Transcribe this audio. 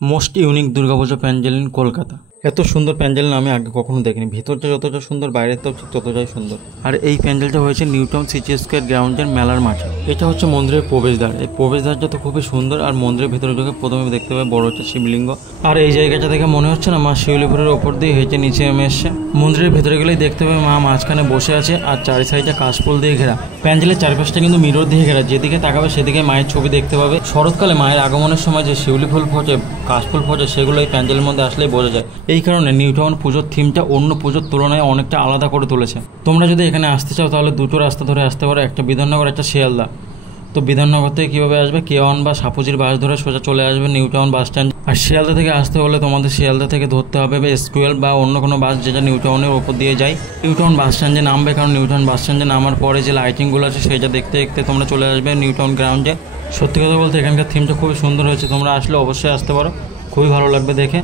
Most unique Durga Puja pandal in Kolkata. এত সুন্দর প্যান্ডেল আমি আগে কখনো দেখিনি। ভেতরটা যতটা সুন্দর, বাইরের তো ততটাই সুন্দর। আর এই প্যান্ডেলটা হয়েছে নিউ টাউন সিটি স্কোয়ার গ্রাউন্ডের মেলার মাঠে। এটা হচ্ছে মন্দিরের প্রবেশদ্বার। এই প্রবেশদ্বারটা তো খুবই সুন্দর। আর মন্দিরের ভেতরে ঢুকে প্রথমে দেখতে পাবে বড় হচ্ছে শিবলিঙ্গ। আর এই জায়গাটা দেখে মনে হচ্ছে না মা শিউলিপুরের ওপর দিয়ে হেঁটে নিচে নেমে এসছে। মন্দিরের ভেতরে গেলেই দেখতে পাবে মা মাঝখানে বসে আছে আর চারি সাইডে কাশফুল দিয়ে ঘেরা। প্যান্ডেলের চারপাশটা কিন্তু মিরর দিয়ে ঘেরা। যেদিকে তাকাবে সেদিকে মায়ের ছবি দেখতে পাবে। শরৎকালে মায়ের আগমনের সময় যে শিউলি ফুল ফোটে, কাশফুল ফোটে, সেগুলো এই প্যান্ডেলের মধ্যে আসলেই বোঝা যায়। এই কারণে নিউ টাউন পুজোর থিমটা অন্য পুজোর তুলনায় অনেকটা আলাদা করে তুলেছে। তোমরা যদি এখানে আসতে চাও তাহলে দুটো রাস্তা ধরে আসতে পারো, একটা বিধাননগর, একটা শিয়ালদা। তো বিধাননগর থেকে কীভাবে আসবে, কেওয়ান বা সাপুজির বাস ধরে সোজা চলে আসবে নিউ টাউন বাস স্ট্যান্ড। আর শিয়ালদা থেকে আসতে হলে তোমাদের শিয়ালদা থেকে ধরতে হবে এসকিউএল বা অন্য কোনো বাস যেটা নিউ টাউনের ওপর দিয়ে যায়। নিউ টাউন বাস স্ট্যান্ডে নামবে, কারণ নিউ টাউন বাস স্ট্যান্ডে নামার পরে যে লাইটিংগুলো আছে সেটা দেখতে দেখতে তোমরা চলে আসবে নিউ টাউন গ্রাউন্ডে। সত্যি কথা বলতে এখানকার থিমটা খুবই সুন্দর হয়েছে। তোমরা আসলে অবশ্যই আসতে পারো, খুবই ভালো লাগবে দেখে।